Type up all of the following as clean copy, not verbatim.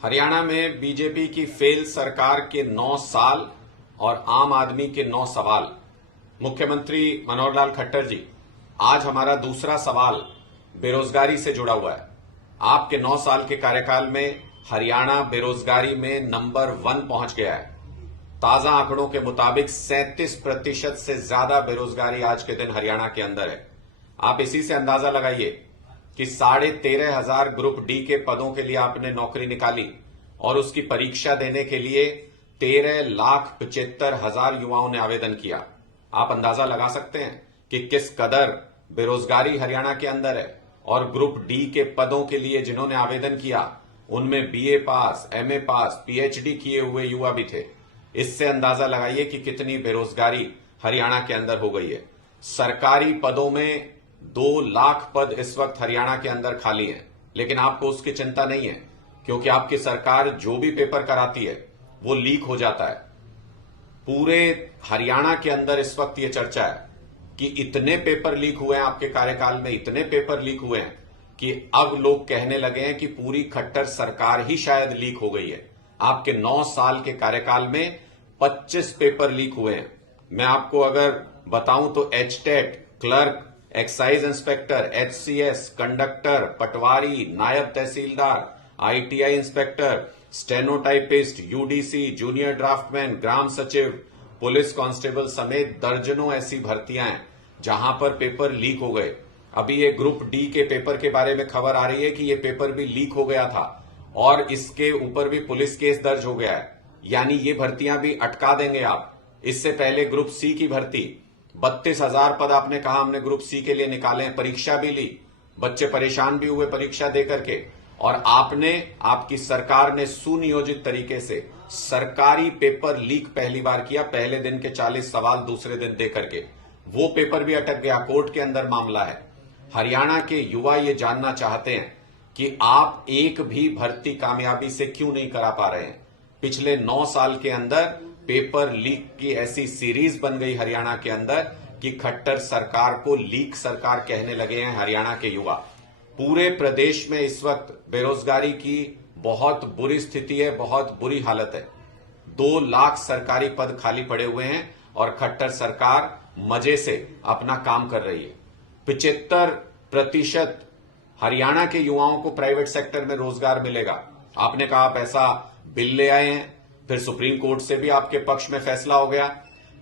हरियाणा में बीजेपी की फेल सरकार के 9 साल और आम आदमी के 9 सवाल। मुख्यमंत्री मनोहर लाल खट्टर जी, आज हमारा दूसरा सवाल बेरोजगारी से जुड़ा हुआ है। आपके 9 साल के कार्यकाल में हरियाणा बेरोजगारी में नंबर 1 पहुंच गया है। ताजा आंकड़ों के मुताबिक 37% से ज्यादा बेरोजगारी आज के दिन हरियाणा के अंदर है। आप इसी से अंदाजा लगाइए कि 13,500 ग्रुप डी के पदों के लिए आपने नौकरी निकाली और उसकी परीक्षा देने के लिए 13,75,000 युवाओं ने आवेदन किया। आप अंदाजा लगा सकते हैं कि किस कदर बेरोजगारी हरियाणा के अंदर है। और ग्रुप डी के पदों के लिए जिन्होंने आवेदन किया उनमें बीए पास, एमए पास, पीएचडी किए हुए युवा भी थे। इससे अंदाजा लगाइए कि कितनी बेरोजगारी हरियाणा के अंदर हो गई है। सरकारी पदों में 2 लाख पद इस वक्त हरियाणा के अंदर खाली हैं, लेकिन आपको उसकी चिंता नहीं है क्योंकि आपकी सरकार जो भी पेपर कराती है वो लीक हो जाता है। पूरे हरियाणा के अंदर इस वक्त ये चर्चा है कि इतने पेपर लीक हुए हैं आपके कार्यकाल में, इतने पेपर लीक हुए हैं कि अब लोग कहने लगे हैं कि पूरी खट्टर सरकार ही शायद लीक हो गई है। आपके 9 साल के कार्यकाल में 25 पेपर लीक हुए हैं। मैं आपको अगर बताऊं तो HTET, clerk, excise inspector, HCS, conductor, patwari, naib tehsildar, ITI inspector, stenotypist, UDC, junior draftsman, ग्राम सचिव, पुलिस कांस्टेबल समेत दर्जनों ऐसी भर्तियां हैं जहां पर पेपर लीक हो गए। अभी ये ग्रुप डी के पेपर के बारे में खबर आ रही है कि ये पेपर भी लीक हो गया था और इसके ऊपर भी पुलिस केस दर्ज हो गया है। यानी ये भर्तियां भी अटका देंगे आप। इससे पहले ग्रुप सी की भर्ती 32,000 पद आपने कहा हमने ग्रुप सी के लिए निकाले हैं, परीक्षा भी ली, बच्चे परेशान भी हुए परीक्षा देकर के। और आपकी सरकार ने सुनियोजित तरीके से सरकारी पेपर लीक पहली बार किया, पहले दिन के 40 सवाल दूसरे दिन देकर के। वो पेपर भी अटक गया, कोर्ट के अंदर मामला है। हरियाणा के युवा ये जानना चाहते हैं कि आप एक भी भर्ती कामयाबी से क्यों नहीं करा पा रहे हैं। पिछले 9 साल के अंदर पेपर लीक की ऐसी सीरीज बन गई हरियाणा के अंदर कि खट्टर सरकार को लीक सरकार कहने लगे हैं हरियाणा के युवा। पूरे प्रदेश में इस वक्त बेरोजगारी की बहुत बुरी स्थिति है, बहुत बुरी हालत है। 2 लाख सरकारी पद खाली पड़े हुए हैं और खट्टर सरकार मजे से अपना काम कर रही है। 75% हरियाणा के युवाओं को प्राइवेट सेक्टर में रोजगार मिलेगा। आपने कहा आप ऐसा बिल ले आए हैं, फिर सुप्रीम कोर्ट से भी आपके पक्ष में फैसला हो गया।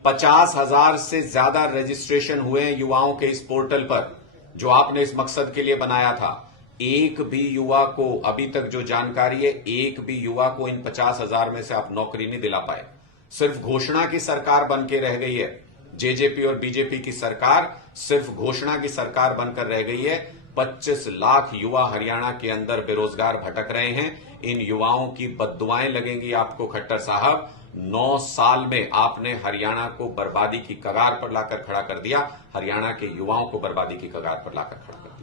50,000 से ज्यादा रजिस्ट्रेशन हुए हैं युवाओं के इस पोर्टल पर जो आपने इस मकसद के लिए बनाया था। एक भी युवा को, अभी तक जो जानकारी है, एक भी युवा को इन 50,000 में से आप नौकरी नहीं दिला पाए। सिर्फ घोषणा की सरकार बन के रह गई है। जेजेपी और बीजेपी की सरकार सिर्फ घोषणा की सरकार बनकर रह गई है। 25 लाख युवा हरियाणा के अंदर बेरोजगार भटक रहे हैं। इन युवाओं की बद्दुआएं लगेंगी आपको खट्टर साहब। 9 साल में आपने हरियाणा को बर्बादी की कगार पर लाकर खड़ा कर दिया, हरियाणा के युवाओं को बर्बादी की कगार पर लाकर खड़ा कर दिया।